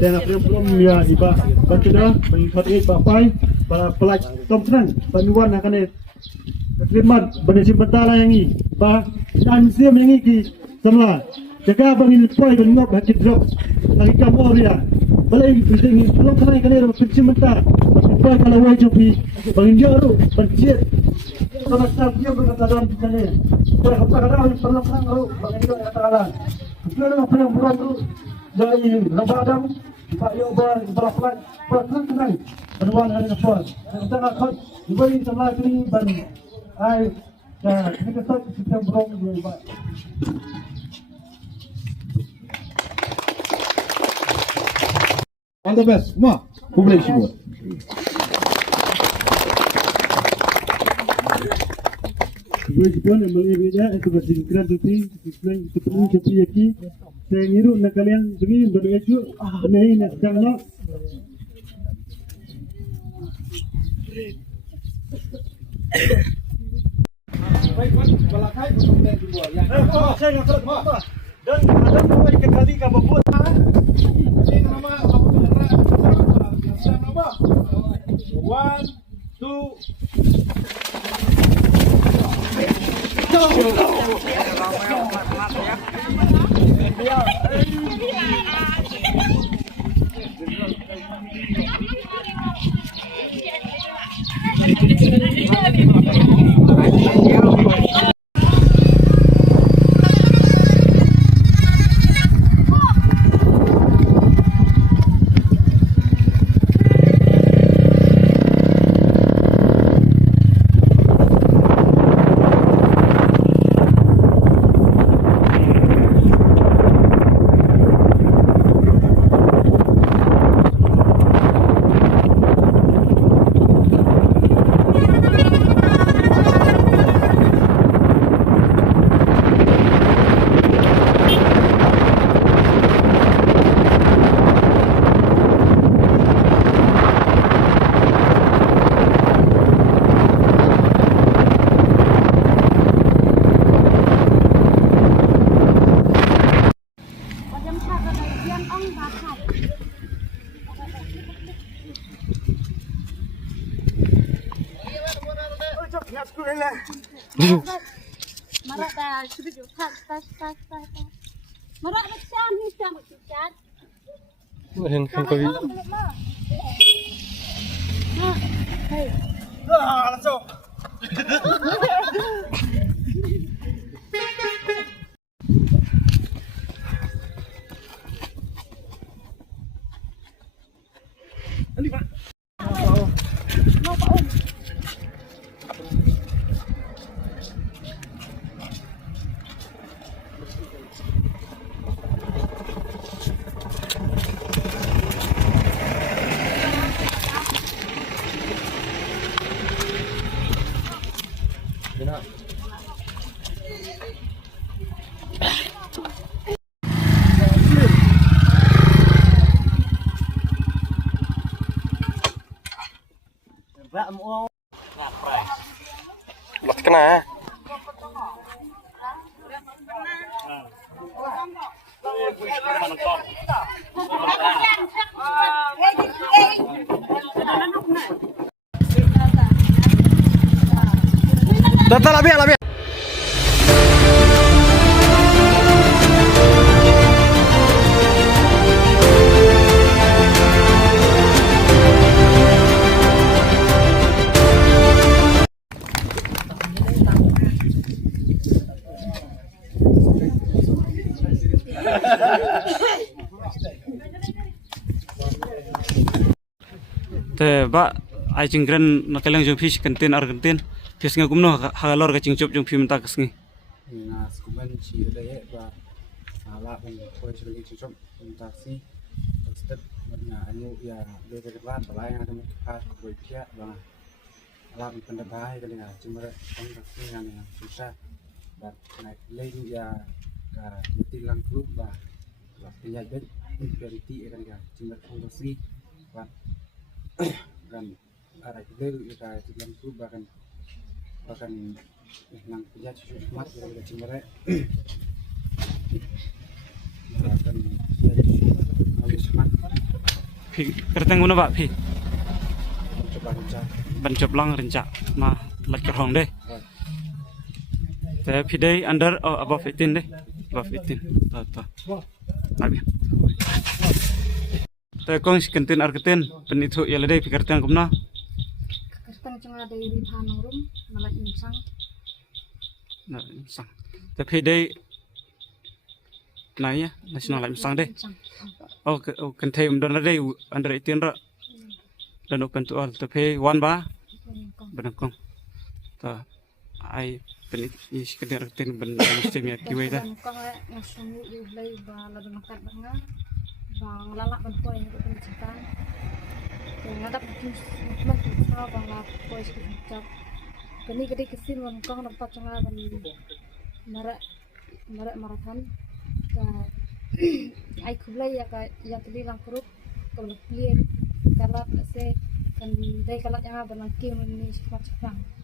dan belum ya iba berkedah mengikuti papai para pelaj tom tenang panuan akan khidmat berdasar betala yang ini bah dan siam yang ini semula jaga bangin poi bengop hati drop lagi kamu dia balai bising belum kena kena berdasar betala poi kalau wajib bangin dia tu berjit kalau tak dia berkata dalam sana poi apa kata orang perlu kena tu bangin dia kata Allah kalau apa yang buat tu dari rabadam Pak Yoban beraplat tenang penuan hari depan kita akan diberi sebelah ini dan kita start sistem berong dulu Pak. All the best, semua publik semua. Bukan yang berbeda itu bersingkran tapi seperti seperti ini saya ngiru nak kalian sini berbeza ini nak jangan saya nak apa dan ada mau ikat kali kamu buat Ini nama apa? 1, 2 Marak dah, sudah jauh, tas. Marak macam ni, macam. Handphone kau ni. Hei. langsung Lot kena. Datang lebih. Ba ai cingkren nakalang jong fish kantin fish nga gumno hagalor ka cingcop jong film tak sngi na skuban chi da ye ba ala ban ko chi ri chi chom taksi step na anu ya de de ba ba ya da ka ko pia ba ala ban panda ba ya ga cimara on taksi na ya susah ba na lein ya ka tilang klub ba ya bet priority ga cimara on taksi ba kan arah itu ya tilang klub bahkan nang punya mat dari cimere bahkan habis mat phi kerteng guna ba phi coba rencana ban chop lang rencak ma lat kerong deh te phi dei under above 18 deh above 18 ta abi te kong sikentin arketin penithu ya ledai phi kerteng kumna Kertang cuma dari panang rum malah insang. na sang te phi dei nai ya national lam sang deh oh kan thei don dei under 18 ra dan open to all te phi one ba benangkong ta ai penit is kedir tin ben sistem ya kiwe dah Kau ngasih ulai bala dan makan bangga, bang lalak dan kau yang ikut citan. Yang ada mungkin cuma kita bangga kau ikut citan. Kini gede kesin bang kau nampak cengah dan marathon. Ai kublai ya tadi lang keruk kalau clear kalau se kan dai kalau yang ada nangking ini cepat-cepat.